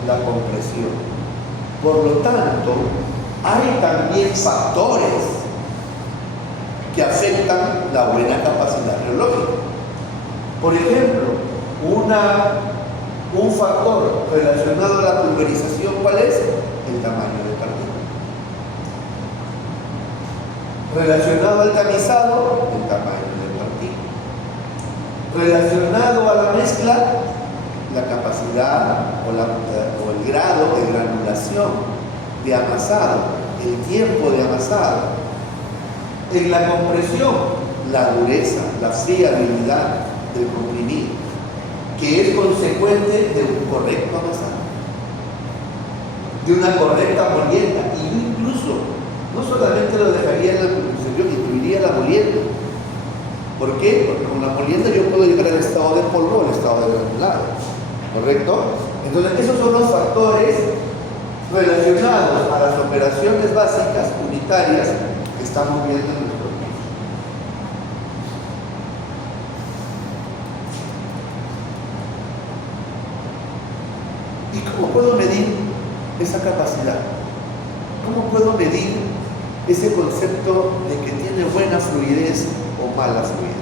la compresión. Por lo tanto, hay también factores que afectan la buena capacidad reológica. Por ejemplo, un factor relacionado a la pulverización, ¿cuál es? El tamaño de partícula. Relacionado al tamizado, el tamaño de partícula. Relacionado a la mezcla, la capacidad o el grado de granulación, de amasado, el tiempo de amasado. En la compresión, la dureza, la friabilidad del comprimido, que es consecuente de un correcto amasado, de una correcta molienda. Y yo incluso no solamente lo dejaría en la pulverización, incluiría la molienda. ¿Por qué? Porque con la molienda yo puedo llegar al estado de polvo o al estado de granulado, ¿correcto? Entonces esos son los factores relacionados a las operaciones básicas unitarias que estamos viendo en nuestro curso. ¿Y cómo puedo medir esa capacidad? ¿Cómo puedo medir ese concepto de que tiene buena fluidez o mala fluidez?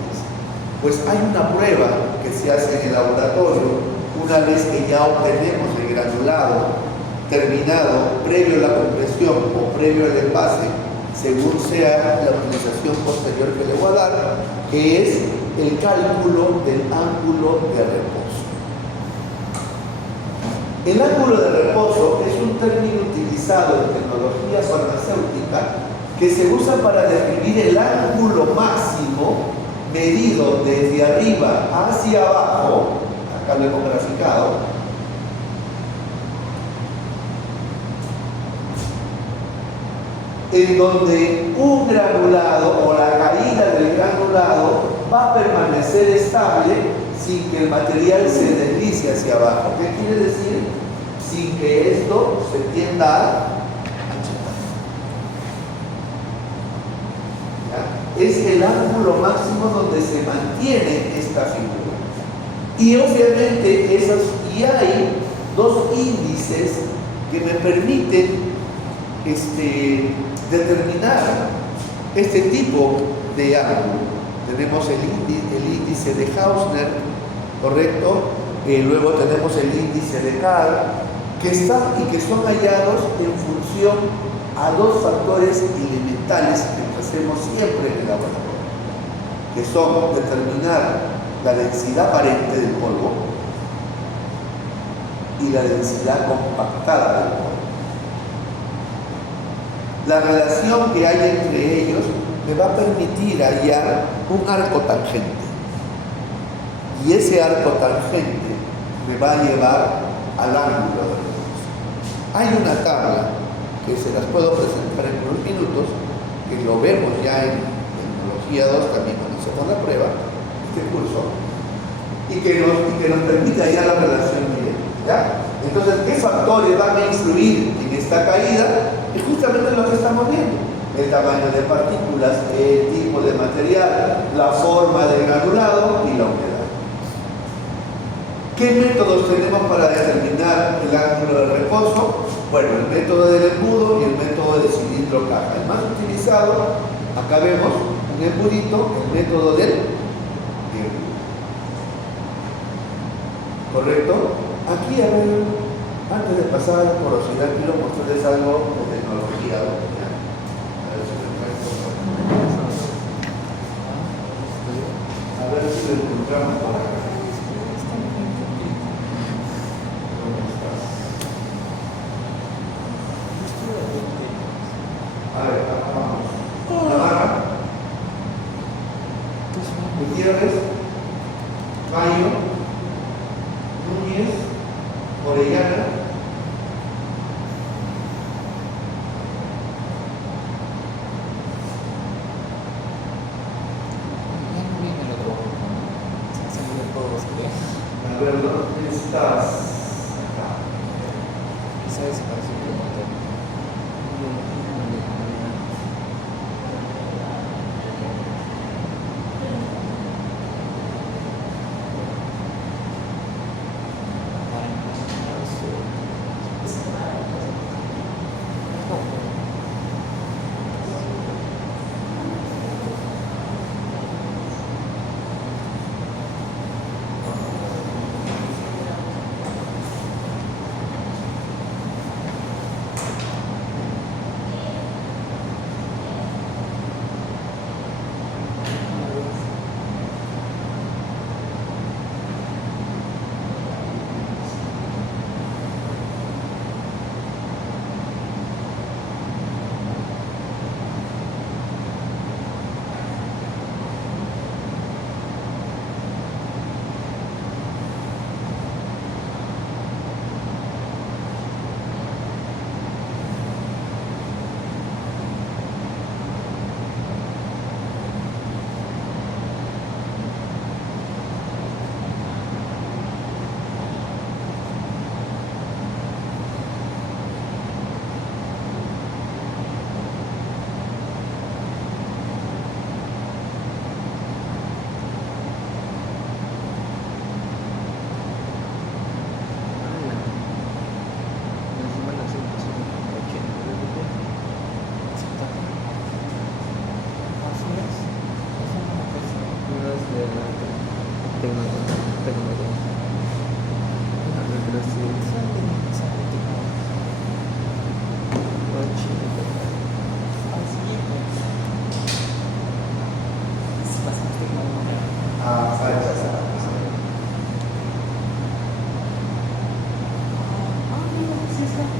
Pues hay una prueba que se hace en el laboratorio una vez que ya obtenemos el granulado terminado, previo a la compresión o previo al envase, según sea la utilización posterior que le voy a dar, que es el cálculo del ángulo de reposo. El ángulo de reposo es un término utilizado en tecnología farmacéutica que se usa para describir el ángulo máximo medido desde arriba hacia abajo, acá lo hemos graficado, en donde un granulado o la caída del granulado va a permanecer estable sin que el material se deslice hacia abajo. ¿Qué quiere decir? Sin que esto se tienda a achatar. ¿Ya? Es el ángulo máximo donde se mantiene esta figura. Y obviamente hay dos índices que me permiten determinar este tipo de ángulo. Tenemos el índice de Hausner, ¿correcto? Luego tenemos el índice de Carr, que son hallados en función a dos factores elementales que hacemos siempre en el laboratorio, que son determinar la densidad aparente del polvo y la densidad compactada del polo. La relación que hay entre ellos me va a permitir hallar un arco tangente. Y ese arco tangente me va a llevar al ángulo del reposo. Hay una tabla que se las puedo presentar en unos minutos, que lo vemos ya en Tecnología 2 también cuando se pone la prueba, este curso, y que nos permite hallar la relación directa. ¿Ya? Entonces, ¿qué factores van a influir en esta caída? Es justamente lo que estamos viendo. El tamaño de partículas, el tipo de material, la forma del granulado y la humedad. ¿Qué métodos tenemos para determinar el ángulo de reposo? Bueno, el método del embudo y el método de cilindro caja. El más utilizado, acá vemos un embudito, el método del embudo. ¿Correcto? Aquí, a ver, antes de pasar a la porosidad, quiero mostrarles algo de tecnología. A ver si lo encontramos por acá. ¿Dónde estás? A ver, acá vamos. Navarra. Gutiérrez. Mayo. Núñez. Orellana. A ver, ¿dónde estás? Acá. ¿Sabes si parece un remoto?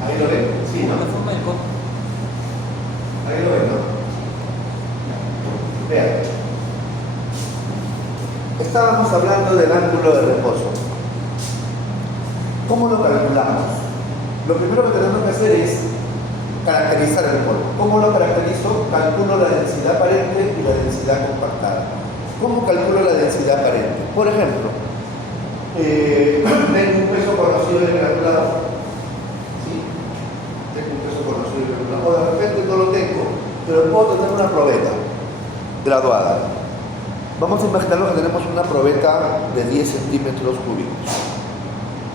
Ahí lo ven, sí, ¿no? La forma del copo. Ahí lo ven, ¿no? Vean. Estábamos hablando del ángulo de reposo. ¿Cómo lo calculamos? Lo primero que tenemos que hacer es caracterizar el polo. ¿Cómo lo caracterizo? Calculo la densidad aparente y la densidad compactada. ¿Cómo calculo la densidad aparente? Por ejemplo, tengo un peso conocido del granulado. ¿Sí? Tengo un peso conocido del granulado. O de repente no lo tengo, pero puedo tener una probeta graduada. Vamos a imaginarnos que tenemos una probeta de 10 centímetros cúbicos.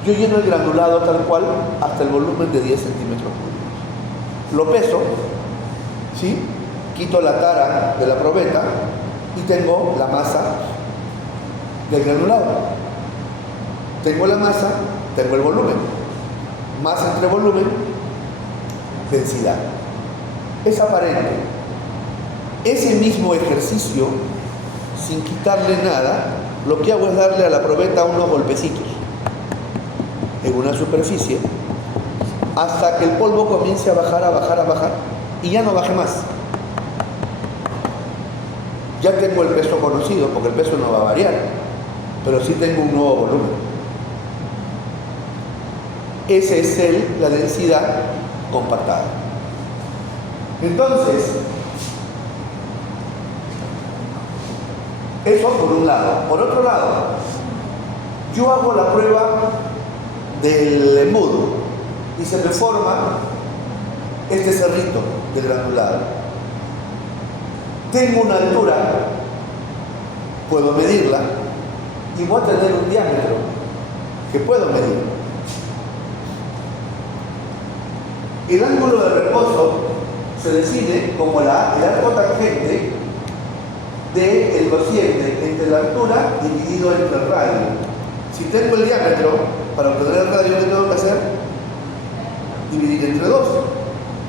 Yo lleno el granulado tal cual hasta el volumen de 10 centímetros cúbicos. Lo peso, ¿sí? Quito la tara de la probeta y tengo la masa del granulado. Tengo la masa, tengo el volumen. Masa entre volumen, densidad. Es aparente. Ese mismo ejercicio, sin quitarle nada, lo que hago es darle a la probeta unos golpecitos. en una superficie hasta que el polvo comience a bajar, y ya no baje más. Ya tengo el peso conocido, porque el peso no va a variar, pero sí tengo un nuevo volumen. Esa es la densidad compactada. Entonces, eso por un lado. Por otro lado, yo hago la prueba del embudo y se me forma este cerrito del granulado. Tengo una altura, puedo medirla y voy a tener un diámetro que puedo medir. El ángulo de reposo se define como el arco tangente del cociente entre la altura dividido entre el radio. Si tengo el diámetro, para obtener el radio, ¿qué tengo que hacer? Dividir entre 2.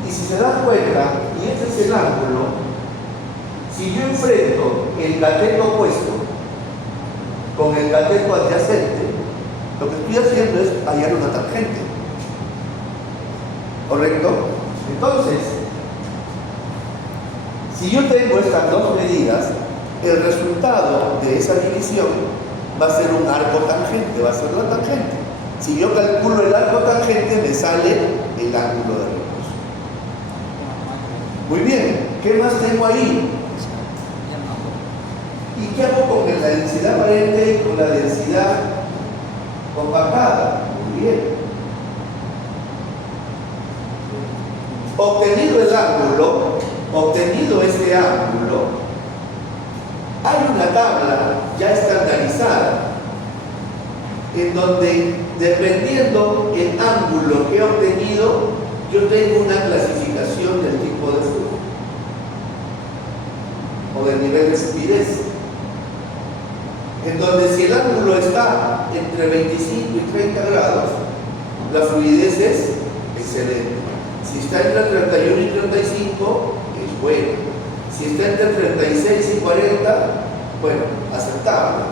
Y si se dan cuenta, y este es el ángulo, si yo enfrento el cateto opuesto con el cateto adyacente, lo que estoy haciendo es hallar una tangente. ¿Correcto? Entonces, si yo tengo estas dos medidas, el resultado de esa división va a ser un arco tangente, va a ser la tangente. Si yo calculo el arco tangente, me sale el ángulo de reposo. Muy bien, ¿qué más tengo ahí? ¿Y qué hago con la densidad aparente y con la densidad compactada? Muy bien. Obtenido el ángulo, obtenido este ángulo, hay una tabla ya estandarizada en donde, dependiendo el ángulo que he obtenido, yo tengo una clasificación del tipo de flujo o del nivel de fluidez, en donde si el ángulo está entre 25 y 30 grados, la fluidez es excelente. Si está entre 31 y 35, es bueno. Si está entre 36 y 40, bueno, aceptable.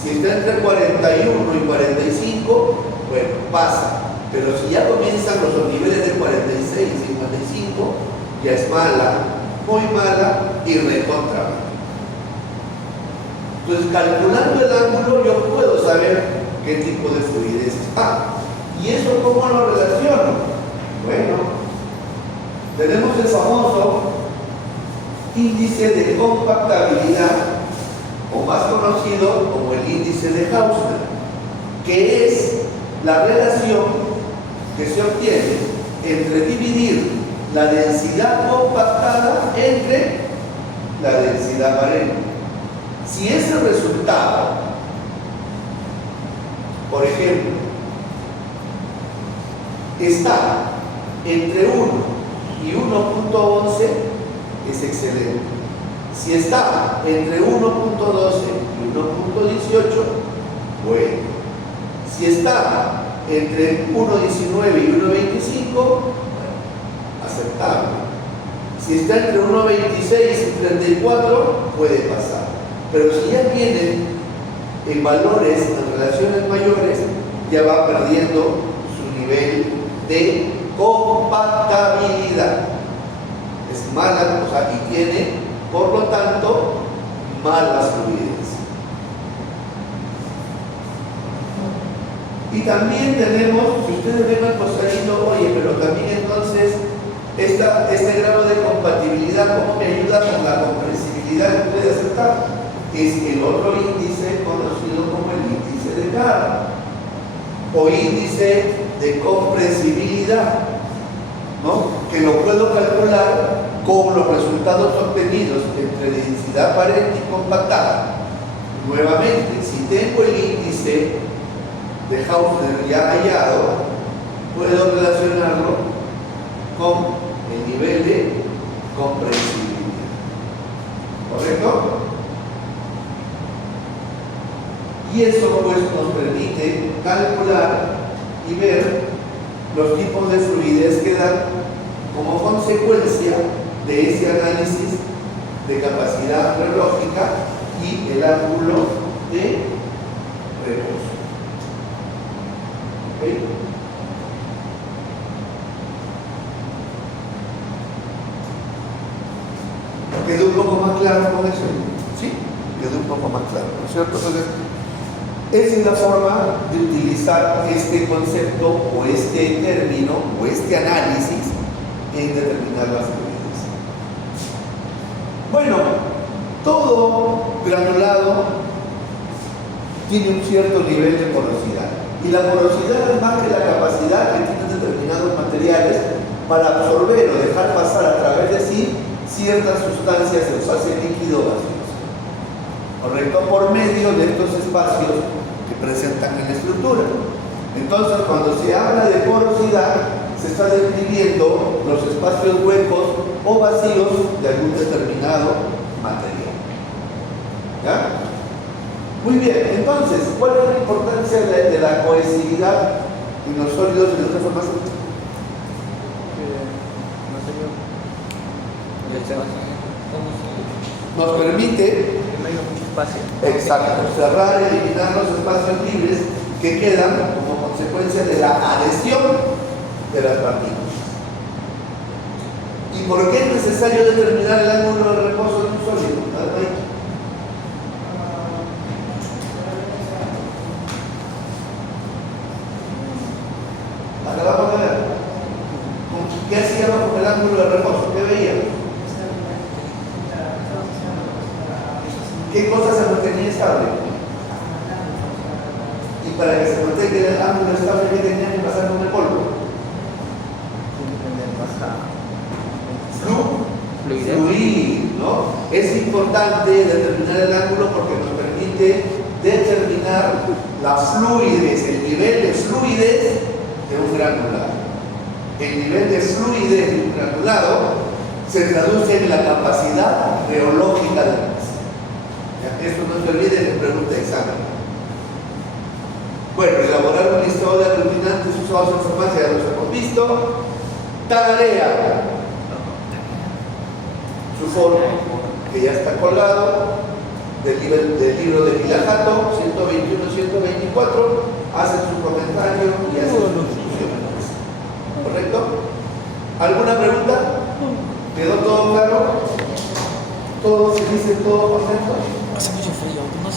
Si está entre 41 y 45, bueno, pasa. Pero si ya comienzan los niveles de 46 y 55, ya es mala, muy mala y recontra. Entonces, calculando el ángulo, yo puedo saber qué tipo de fluidez está. ¿Y eso cómo lo relaciono? Bueno, tenemos el famoso índice de compactabilidad, o más conocido como el índice de Hausner, que es la relación que se obtiene entre dividir la densidad compactada entre la densidad aparente. Si ese resultado, por ejemplo, está entre 1 y 1.11, es excelente. Si está entre 1.12 y 1.18, bueno. Si está entre 1.19 y 1.25, bueno, aceptable. Si está entre 1.26 y 34, puede pasar. Pero si ya tienen en valores, en relaciones mayores, ya va perdiendo su nivel de compactabilidad. Es mala, o sea, y tiene, por lo tanto, malas fluidez. Y también tenemos, si ustedes ven al costadito, oye, pero también entonces este grado de compatibilidad, ¿cómo me ayuda con la comprensibilidad que puede aceptar? Es el otro índice conocido como el índice de Carr o índice de comprensibilidad, ¿no? Que lo puedo calcular con los resultados obtenidos entre densidad aparente y compactada. Nuevamente, si tengo el índice de Hausner ya hallado, puedo relacionarlo con el nivel de comprensibilidad. ¿Correcto? Y eso pues nos permite calcular y ver los tipos de fluidez que dan como consecuencia de ese análisis de capacidad relógica y el ángulo de reposo. ¿Okay? ¿Quedó un poco más claro con eso? ¿Sí? Quedó un poco más claro, ¿no es cierto? Entonces, esa es la forma de utilizar este concepto o este término o este análisis en determinar las fluidez. Bueno, todo granulado tiene un cierto nivel de porosidad. Y la porosidad es más que la capacidad que tienen determinados materiales para absorber o dejar pasar a través de sí ciertas sustancias en fase líquido o gaseosa. ¿Correcto? Por medio de estos espacios que presentan en la estructura. Entonces, cuando se habla de porosidad, se está describiendo los espacios huecos o vacíos de algún determinado material. ¿Ya? Muy bien, entonces, ¿cuál es la importancia de la cohesividad en los sólidos y en otras formas? No sé yo. Nos permite, Que no haya mucho espacio. exacto, cerrar y eliminar los espacios libres que quedan como consecuencia de la adhesión de las partículas. ¿Y por qué es necesario determinar el ángulo de reposo de un sólido? Acabamos de ver. ¿Qué hacíamos con el ángulo de reposo? ¿Qué veíamos? ¿Qué cosa se mantenía estable? Y para que se mantenga el ángulo estable, ¿qué tenía que pasar con el polvo? Fluir, ¿no? Es importante determinar el ángulo porque nos permite determinar la fluidez, el nivel de fluidez de un granulado. El nivel de fluidez de un granulado se traduce en la capacidad reológica de la masa. Esto no se olvide en pregunta de examen. Bueno, elaborar un listado de aglutinantes usados en farmacia, ya los hemos visto. Tarea. Su forma, que ya está colgado, del libro de Pilajato, 121-124, hacen su comentario y hacen sus conclusiones. ¿Correcto? ¿Alguna pregunta? ¿Quedó todo claro? ¿Todo se dice, todo contento? Hace mucho frío, no sé.